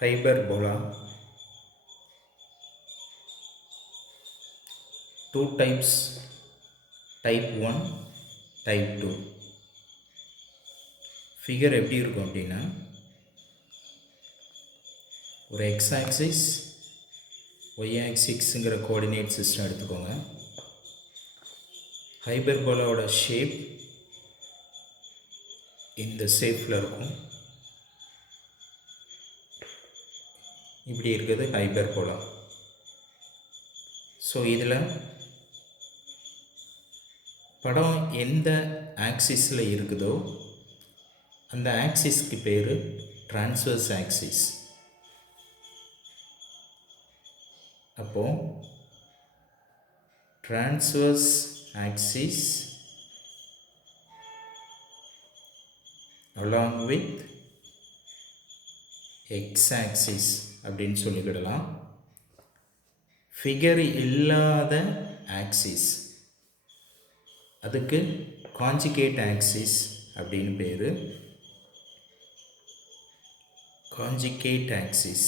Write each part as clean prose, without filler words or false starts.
hyperbola, two types, type 1, type 2. Figure எப்படி இருக்கும் அப்படின்னா, ஒரு எக்ஸ் ஆக்சிஸ் ஒய் ஆக்சிஸ்ங்கிற கோஆர்டினேட் சிஸ்டம் எடுத்துக்கோங்க. ஹைபர்போலாவோட ஷேப் இந்த ஷேப்பில் இருக்கும். இப்படி இருக்குது ஹைபர்போலா. ஸோ இதில் படம் எந்த ஆக்சிஸில் இருக்குதோ அந்த ஆக்சிஸ்க்கு பேர் ட்ரான்ஸ்வர்ஸ் ஆக்சிஸ். அப்போது transverse axis along with X axis அப்படின்னு சொல்லிக்கிடலாம். ஃபிகர் இல்லாத ஆக்சிஸ் அதுக்கு காஞ்சுகேட் ஆக்சிஸ் அப்படின்னு பேர். Conjugate axis.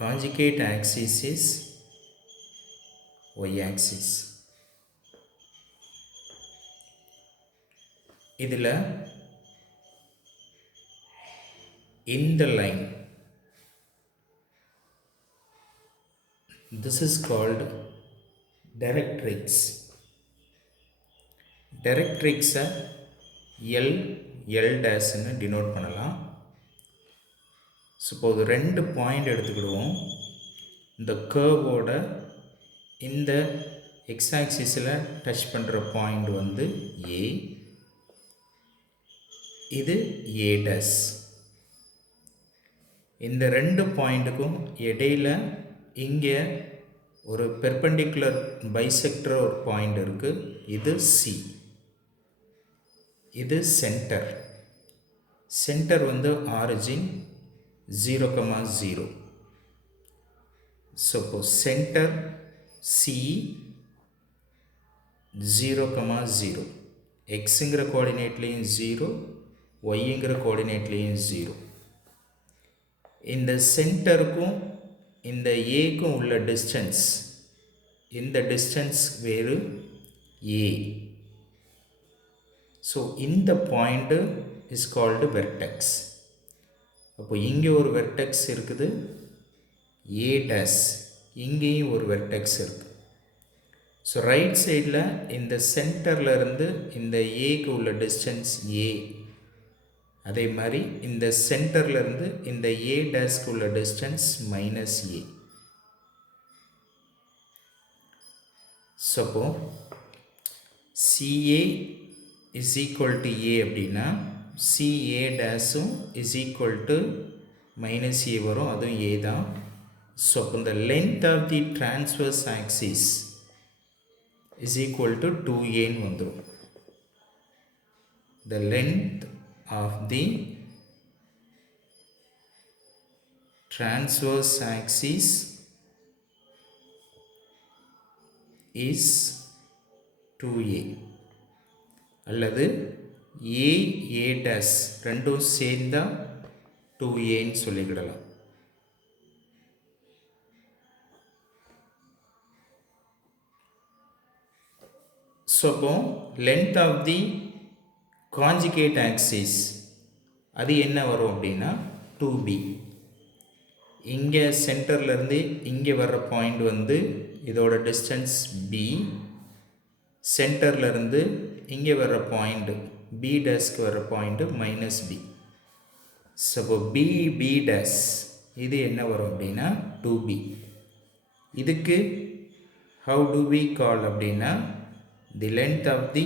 Conjugate axis is y-axis. இதில் இந்த line, this is called directrix. Directrix-ஐ L டேஷ்னு டினோட் பண்ணலாம். சப்போஸ் ரெண்டு பாயிண்ட் எடுத்துக்கிடுவோம். இந்த கர்வோட இந்த எக்ஸ் ஆக்சிஸில் டச் பண்ணுற பாயிண்ட் வந்து ஏ, இது ஏ டேஷ். இந்த ரெண்டு பாயிண்ட்டுக்கும் இடையில் இங்கே ஒரு பெர்பெண்டிகுலர் பைசெக்டர் ஒரு பாயிண்ட் இருக்குது. இது சி, இது சென்டர். சென்டர் வந்து ஆரிஜின் 0,0. Suppose center C 0,0. Xங்கிற கோஆர்டினேட்லேயும் 0, Yங்கிற கோஆர்டினேட்லேயும் 0. இந்த சென்டருக்கும் இந்த ஏக்கும் உள்ள டிஸ்டன்ஸ், இந்த டிஸ்டன்ஸ் வேறு A. ஸோ இந்த பாயிண்ட்டு இஸ் கால்டு வெர்டெக்ஸ். அப்போ இங்கே ஒரு வெர்டெக்ஸ் இருக்குது ஏ டேஷ், இங்கேயும் ஒரு வெர்டெக்ஸ் இருக்குது. ஸோ ரைட் சைடில் இந்த சென்டரில் இருந்து இந்த ஏக்கு உள்ள டிஸ்டன்ஸ் ஏ, அதே மாதிரி இந்த சென்டர்லேருந்து இந்த ஏ டேஷ்க்கு உள்ள distance minus A. So CA is equal to A அப்படின்னா சிஏ டேஷும் is equal to minus A வரும், அதுவும் ஏ தான். ஸோ அப்போ இந்த length of the transverse axis is equal to 2ஏன்னு வந்துடும். The length of the transverse axis is 2a, அல்லது ஏ டேஷ் ரெண்டும் சேர்ந்தா 2ஏன்னு சொல்லிக்கிடலாம். ஸோ அப்போ length of the conjugate axis அது என்ன வரும் அப்படின்னா 2b. இங்கே சென்டர்லேருந்து இங்கே வர்ற பாயிண்ட் வந்து இதோட டிஸ்டன்ஸ் b, சென்டர்லேருந்து இங்கே வர்ற பாயிண்ட் பி டேஷ்க்கு வர point minus B. So B dash இது என்ன வரும் அப்படின்னா 2b. இதுக்கு ஹவு டு வி கால் அப்படின்னா the length of the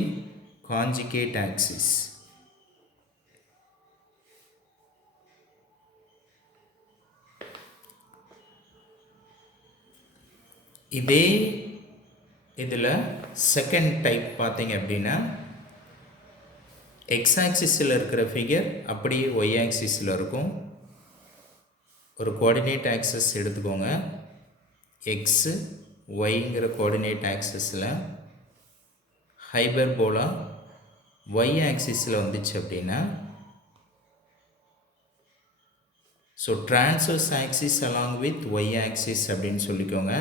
conjugate axis. இதே இதில் செகண்ட் டைப் பார்த்தீங்க அப்படின்னா எக்ஸ் ஆக்சிஸில் இருக்கிற ஃபிகர் அப்படியே ஒய் ஆக்சிஸில் இருக்கும். ஒரு கோஆர்டினேட் ஆக்சஸ் எடுத்துக்கோங்க. எக்ஸு ஒய்ங்கிற கோஆர்டினேட் ஆக்சஸில் ஹைபர்போலா ஒய் ஆக்சிஸில் வந்துச்சு அப்படின்னா so transverse axis along with y axis அப்படின்னு சொல்லிக்கோங்க.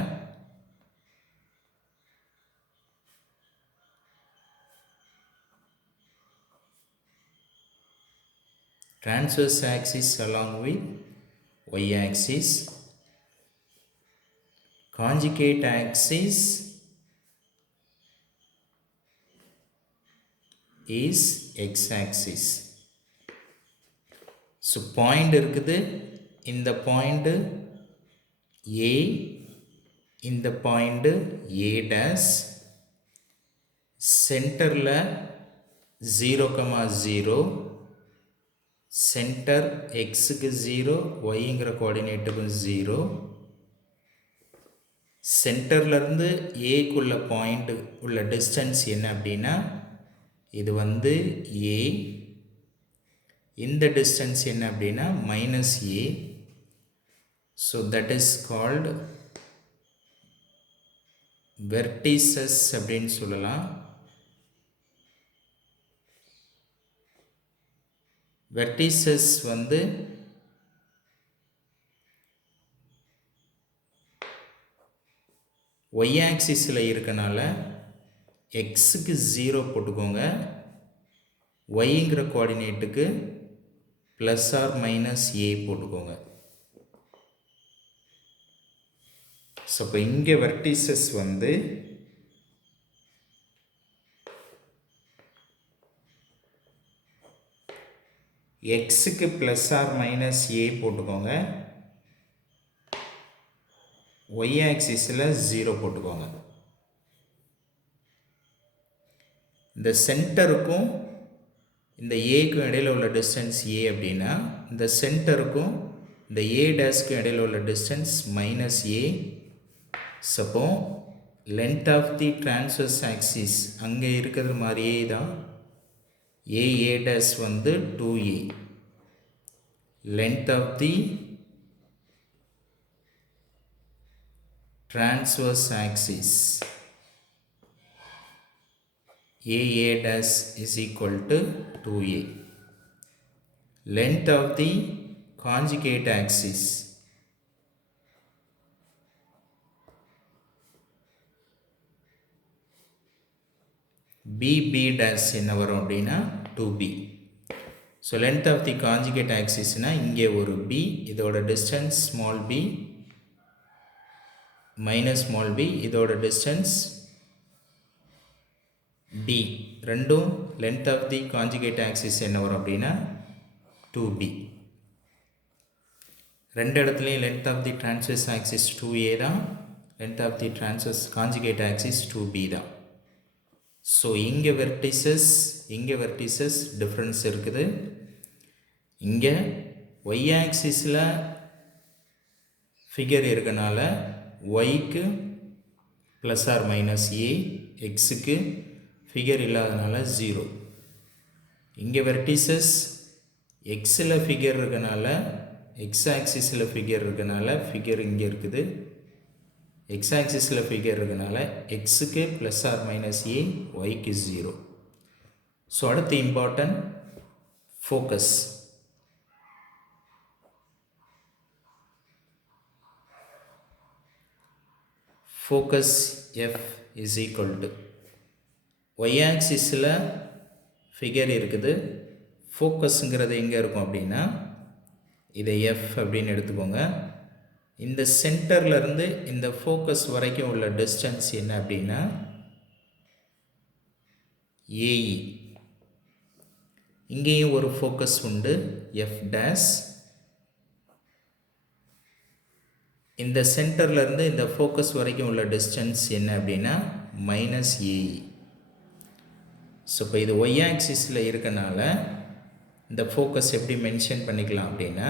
Transverse axis along with y axis. Conjugate axis is x axis. So point இருக்குது, இந்த பாயிண்ட் A, இந்த பாயிண்ட் A dash, சென்டரில் 0,0, centre எக்ஸுக்கு 0, ஒய்ங்கிற கோஆர்டினேட்டுக்கும் 0, சென்டர்லேருந்து ஏக்குள்ள பாயிண்ட் உள்ள டிஸ்டன்ஸ் என்ன அப்படின்னா இது வந்து A, இந்த டிஸ்டன்ஸ் என்ன அப்படின்னா -a. So that is called vertices அப்படின்னு சொல்லலாம். வெர்டிசஸ் வந்து y ஆக்சிஸில் இருக்கனால எக்ஸுக்கு 0 போட்டுக்கோங்க, ஒய்ங்கிற கோஆர்டினேட்டுக்கு +or-a போட்டுக்கோங்க. ஸோ இப்போ இங்கே வெர்டிசஸ் வந்து எக்ஸுக்கு +or-a போட்டுக்கோங்க, ஒய் ஆக்சிஸில் 0 போட்டுக்கோங்க. இந்த சென்டருக்கும் இந்த ஏக்கும் இடையில் உள்ள டிஸ்டன்ஸ் a அப்படின்னா இந்த சென்டருக்கும் இந்த a டேஷ்க்கும் இடையில் உள்ள டிஸ்டன்ஸ் -a. சப்போ length of the transverse axis அங்கே இருக்கிறது மாதிரியே தான் a டேஷ் வந்து 2a. Length of the transverse axis a dash is equal to 2a. Length of the conjugate axis b dash என்ன வரும் அப்படின்னா 2b. So length of the conjugate axis இங்கே ஒரு b, இதோட distance small b minus small b, இதோட distance d. ரெண்டும் length of the conjugate axis என்ன வரும் அப்படின்னா 2b. ரெண்டு இடத்துலையும் length of the transverse axis 2a தான், length of the transverse conjugate axis 2b தான். ஸோ இங்கே வெர்டிசஸ் டிஃப்ரென்ஸ் இருக்குது. இங்கே y ஆக்சிஸில் ஃபிகர் இருக்கனால ஒய்க்கு +or-a, எக்ஸுக்கு ஃபிகர் இல்லாதனால 0. இங்கே வெர்டிசஸ் எக்ஸில் ஃபிகர் இருக்கனால, எக்ஸ் ஆக்சிஸில் ஃபிகர் இருக்கனால ஃபிகர் இங்கே இருக்குது, எக்ஸ் ஆக்சிஸில் ஃபிகர் இருக்கனால எக்ஸுக்கு +or-a, ஒய்க்கு 0. ஸோ அடுத்து important focus. Focus f is equal to y ஆக்சிஸில் ஃபிகர் இருக்குது, ஃபோக்கஸுங்கிறது எங்கே இருக்கும் அப்படின்னா இதை f அப்படின்னு எடுத்துக்கோங்க. இந்த சென்டர்லேருந்து இந்த ஃபோக்கஸ் வரைக்கும் உள்ள டிஸ்டன்ஸ் என்ன அப்படின்னா AE. இங்கேயும் ஒரு ஃபோக்கஸ் உண்டு f dash. இந்த சென்டர்லேருந்து இந்த ஃபோக்கஸ் வரைக்கும் உள்ள டிஸ்டன்ஸ் என்ன அப்படின்னா -AE. ஸோ இப்போ இது ஒய் ஆக்சிஸில் இருக்கனால இந்த ஃபோக்கஸ் எப்படி மென்ஷன் பண்ணிக்கலாம் அப்படின்னா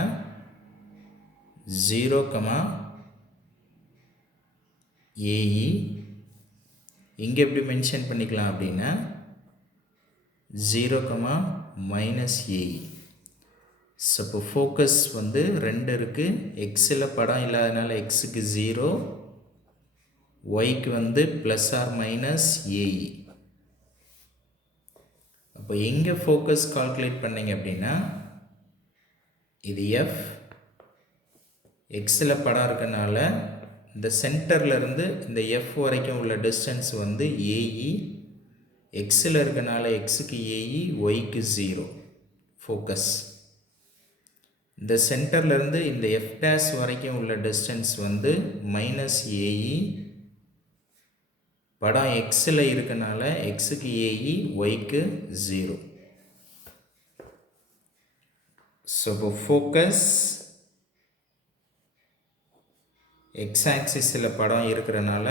0,AE. இங்கே எப்படி மென்ஷன் பண்ணிக்கலாம் அப்படின்னா 0,-AE. ஸோ இப்போ ஃபோக்கஸ் வந்து 2 இருக்குது, எக்ஸில் படம் இல்லாதனால எக்ஸுக்கு 0, ஒய்க்கு வந்து +or-AE. அப்போ எங்கே ஃபோக்கஸ் கால்குலேட் பண்ணிங்க அப்படின்னா இது f, எக்ஸில் படம் இருக்கனால இந்த சென்டர்லேருந்து இந்த எஃப் வரைக்கும் உள்ள டிஸ்டன்ஸ் வந்து ஏஇ. எக்ஸில் இருக்கனால எக்ஸுக்கு ஏஇ, ஒய்க்கு 0. ஃபோக்கஸ். இந்த சென்டர்லேருந்து இந்த எஃப் டேஷ் வரைக்கும் உள்ள டிஸ்டன்ஸ் வந்து மைனஸ் ஏஇ. படம் எக்ஸில் இருக்கனால எக்ஸுக்கு ஏஇ, ஒய்க்கு 0. ஸோ இப்போ ஃபோக்கஸ் எக்ஸ் ஆக்சிஸில் படம் இருக்கிறனால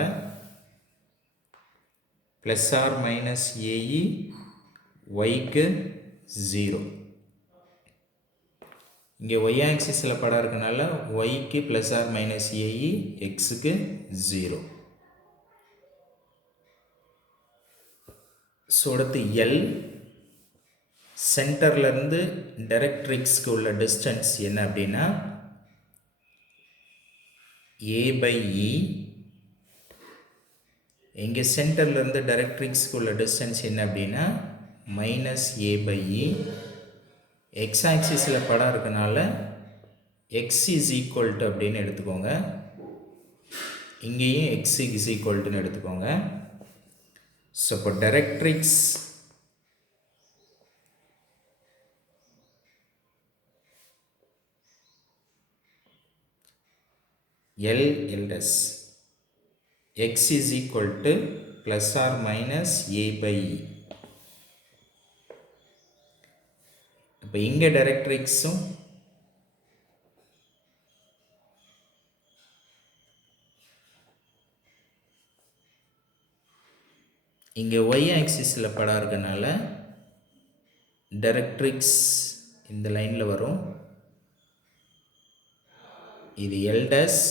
ப்ளஸ் ஆர் மைனஸ் ஏஇ, ஒய்க்கு 0. இங்கே ஒய் ஆக்சிஸில் படம் இருக்கனால ஒய்க்கு ப்ளஸ் ஆர் மைனஸ் ஏஇ, எக்ஸுக்கு 0. ஸோ அடுத்து எல். சென்டர்லேருந்து டைரக்ட்ரிக்ஸ்க்கு உள்ள டிஸ்டன்ஸ் என்ன அப்படின்னா ஏ பை இ. இங்கே சென்டர்லேருந்து டைரக்ட்ரிக்ஸ்க்கு உள்ள டிஸ்டன்ஸ் என்ன அப்படின்னா minus A by E. X axis படம் இருக்கனால எக்ஸ் இஸ் ஈக்குவல் டு அப்படின்னு எடுத்துக்கோங்க. இங்கேயும் எக்ஸ் இஸ் ஈக்குவல் டுன்னு எடுத்துக்கோங்க. ஸோ இப்போ directrix L LS x is equal to plus or minus a by e. இப்போ இங்கே டைரக்ட்ரிக்ஸும் இங்கே y ஆக்சிஸில் படம் இருக்கனால டைரக்ட்ரிக்ஸ் இந்த லைனில் வரும். இது L டேஷ்,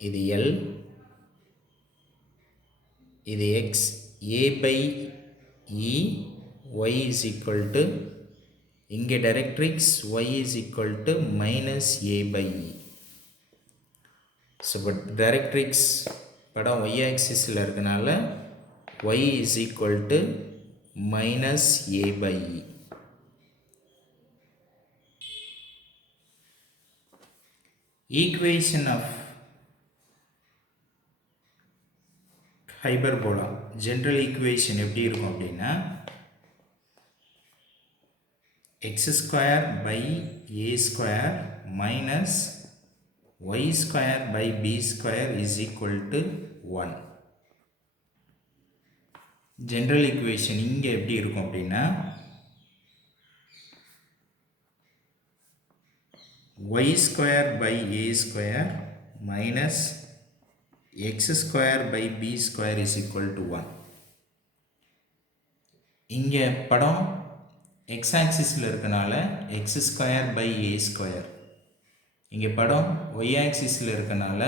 இது L, இது x, a by e, y is equal to இங்கே directrix y is equal to minus a by e. So இப்போ டைரக்ட்ரிக்ஸ் படம் y ஆக்சிஸில் இருக்கனால y is equal to minus a by e. Equation of hyperbola general equation எப்படி இருக்கும் அப்படின்னா x square by a square minus y square by b square is equal to 1. general equation இங்கே எப்படி இருக்கும் அப்படின்னா y square by a square minus x square by b square is equal to 1. இங்கே படம் x ஆக்சிஸில் இருக்கனால x square by a square. இங்கே படம் y ஆக்சிஸில் இருக்கனால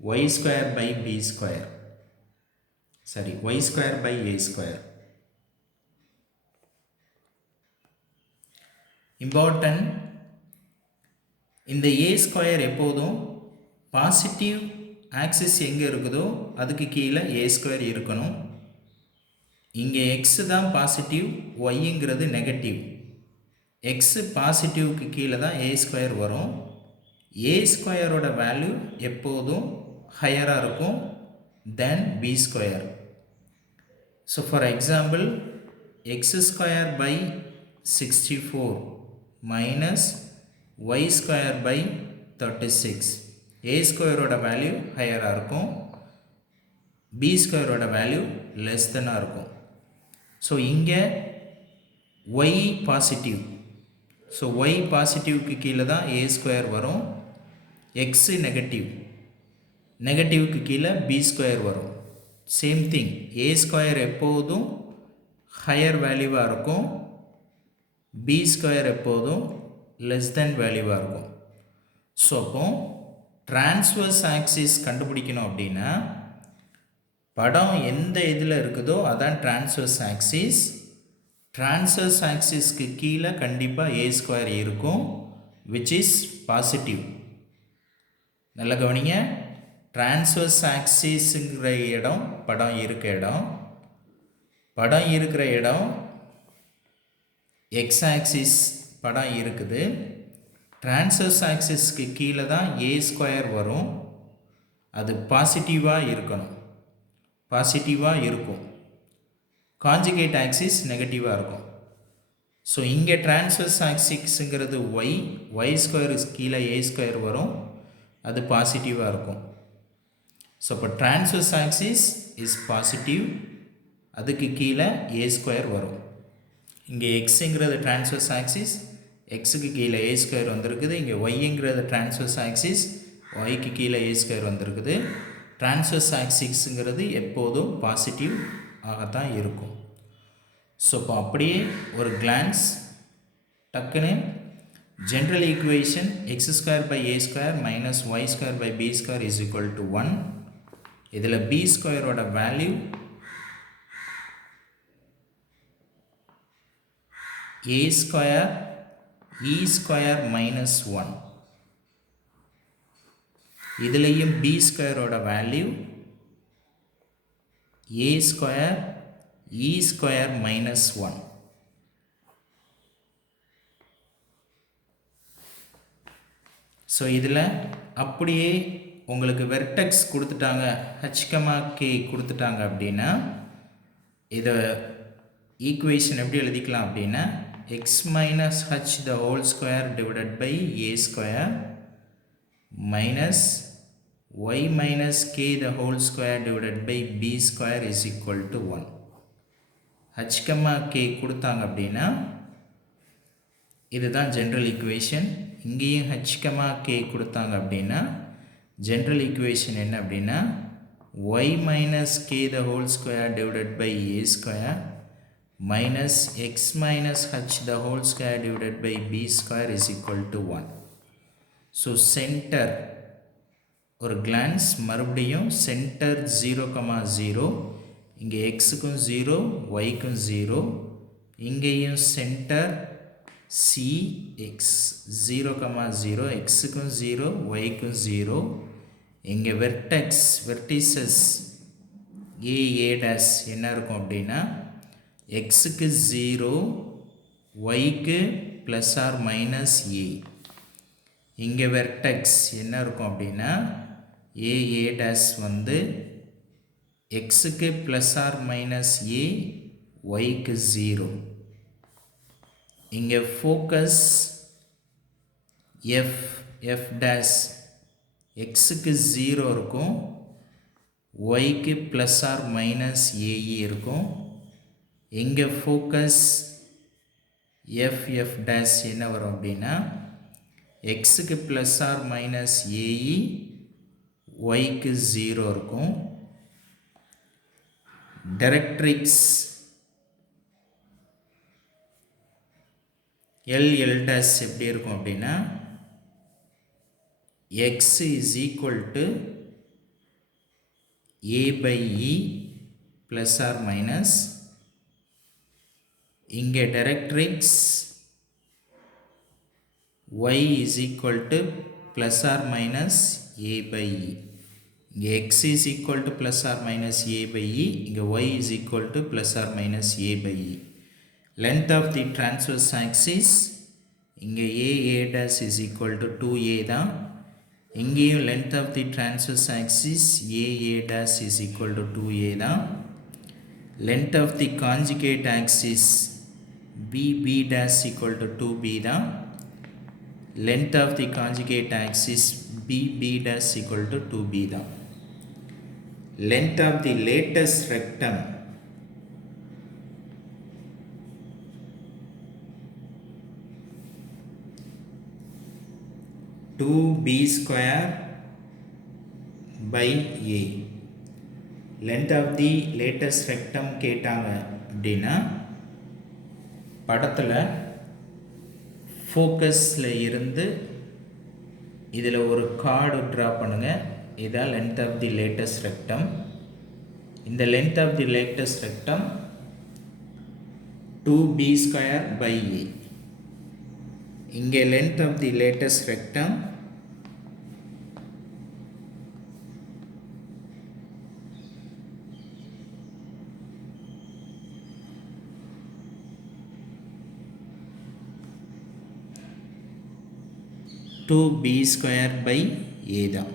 y square by b square. சரி, y square by a square. Important, இந்த a square எப்போதும் positive axis எங்கே இருக்குதோ அதுக்கு கீழே a ஸ்கொயர் இருக்கணும். இங்கே x தான் பாசிட்டிவ், yங்கிறது நெகட்டிவ். x பாசிட்டிவ்க்கு கீழே தான் a ஸ்கொயர் வரும். a ஸ்கொயரோட வேல்யூ எப்போதும் ஹையராக இருக்கும் then b square. So for example x square by 64 minus y square by 36. a ஸ்கொயரோட வேல்யூ ஹையராக இருக்கும், b ஸ்கொயரோட வேல்யூ லெஸ் தென்னாக இருக்கும். ஸோ இங்கே y பாசிட்டிவ், ஸோ y பாசிட்டிவ்க்கு கீழே தான் a ஸ்கொயர் வரும். x நெகட்டிவ்க்கு கீழே b ஸ்கொயர் வரும். சேம் திங், a ஸ்கொயர் எப்போதும் ஹையர் வேல்யூவாக இருக்கும், b ஸ்கொயர் எப்போதும் லெஸ் தென் வேல்யூவாக இருக்கும். ஸோ அப்போ டிரான்ஸ்வர்ஸ் ஆக்சிஸ் கண்டுபிடிக்கணும் அப்படின்னா படம் எந்த இதில் இருக்குதோ அதான் டிரான்ஸ்வர்ஸ் ஆக்சிஸ். டிரான்ஸ்வர்ஸ் ஆக்சிஸ்க்கு கீழே கண்டிப்பாக a ஸ்கொயர் இருக்கும், விச் இஸ் பாசிட்டிவ். நல்ல கவனிங்க, டிரான்ஸ்வர்ஸ் ஆக்சிஸுங்கிற இடம் படம் இருக்கிற இடம் எக்ஸ் ஆக்சிஸ் படம் இருக்குது. டிரான்ஸ்வர்ஸ் ஆக்சிஸ்க்கு கீழே தான் ஏ ஸ்கொயர் வரும். அது பாசிட்டிவாக இருக்கணும், பாசிட்டிவாக இருக்கும். காஞ்சுகேட் ஆக்சிஸ் நெகட்டிவாக இருக்கும். ஸோ இங்கே டிரான்ஸ்வர்ஸ் ஆக்சிஸ்ங்கிறது ஒய் ஸ்கொயர் கீழே ஏ ஸ்கொயர் வரும், அது பாசிட்டிவாக இருக்கும். ஸோ இப்போ டிரான்ஸ்வர்ஸ் ஆக்சிஸ் இஸ் பாசிட்டிவ், அதுக்கு கீழே ஏ ஸ்கொயர் வரும். இங்கே எக்ஸுங்கிறது டிரான்ஸ்வர்ஸ் ஆக்சிஸ், எக்ஸுக்கு கீழே ஏ ஸ்கொயர் வந்திருக்குது. இங்கே ஒய்ங்கிறது டிரான்ஸ்வர்ஸ் ஆக்சிஸ், ஒய்க்கு கீழே ஏ ஸ்கொயர் வந்திருக்குது. டிரான்ஸ்வர்ஸ் ஆக்சிஸ்ங்கிறது எப்போதும் பாசிட்டிவ் ஆகத்தான் இருக்கும். ஸோ இப்போ அப்படியே ஒரு கிளான்ஸ் டக்குன்னு general equation X square by A square minus Y square by B square is equal to 1. இதில் பி ஸ்கொயரோட value A square E square minus 1. இதுலேயும் பி ஸ்கொயரோட value A square E square minus 1. So இதில் அப்படியே உங்களுக்கு vertex கொடுத்துட்டாங்க, H comma K கொடுத்துட்டாங்க அப்படின்னா இதை ஈக்குவேஷன் எப்படி எழுதிக்கலாம் அப்படின்னா X minus H the whole square divided by A square minus Y minus K the whole square divided by B square is equal to 1. H comma K கொடுத்தாங்க அப்படின்னா இதுதான் general equation. இங்கேயும் ஹச் கமா கே கொடுத்தாங்க அப்படின்னா general equation என்ன அப்படின்னா Y minus K the whole square divided by A square minus X minus H the whole square divided by B square is equal to 1. So centre ஒரு glands மறுபடியும் centre 0,0, இங்கே எக்ஸுக்கும் 0 ஒய்க்கும் 0. இங்கேயும் centre C X 0,0, எக்ஸுக்கும் 0 ஒய்க்கும் 0. இங்கே vertices ஏ days என்ன இருக்கும் அப்படின்னா எக்ஸுக்கு 0 ஒய்க்கு ப்ளஸ் ஆர் மைனஸ் ஏ. இங்கே வெர்டெக்ஸ் என்ன இருக்கும் அப்படின்னா ஏ டேஸ் வந்து எக்ஸுக்கு ப்ளஸ் ஆர் மைனஸ் ஏ ஒய்க்கு 0. இங்கே ஃபோக்கஸ் எஃப் டேஸ் எக்ஸுக்கு 0 இருக்கும், ஒய்க்கு ப்ளஸ் ஆர் மைனஸ் ஏஇ இருக்கும். இங்கே ஃபோக்கஸ் எஃப் டேஸ் என்ன வரும் அப்படின்னா எக்ஸுக்கு ப்ளஸ் ஆர் மைனஸ் ஏஇ ஒய்க்கு 0 இருக்கும். டைரக்ட்ரிக்ஸ் எல் டேஸ் எப்படி இருக்கும் அப்படின்னா X is equal to A by E plus or minus. இங்கே directrix y is equal to plus or minus a by e. இங்கே x is equal to plus or minus a by e, இங்கே y is equal to plus or minus a by e. Length of the transverse axis இங்கே a dash is equal to 2a தான். இங்கேயும் length of the transverse axis a dash is equal to 2a தான். Length of the conjugate axis b dash equal to 2b தான். Length of the conjugate axis b dash equal to 2b தான். Length of the latest rectum b square by a. Length of the latest rectum கேட்டாங்க அப்படின்னா படத்தில் ஃபோக்கஸில் இருந்து இதில் ஒரு card draw பண்ணுங்கள். இதான் length of the latus rectum. இந்த length of the latus rectum 2b square by a. இங்கே length of the latus rectum 2b square by a தான்.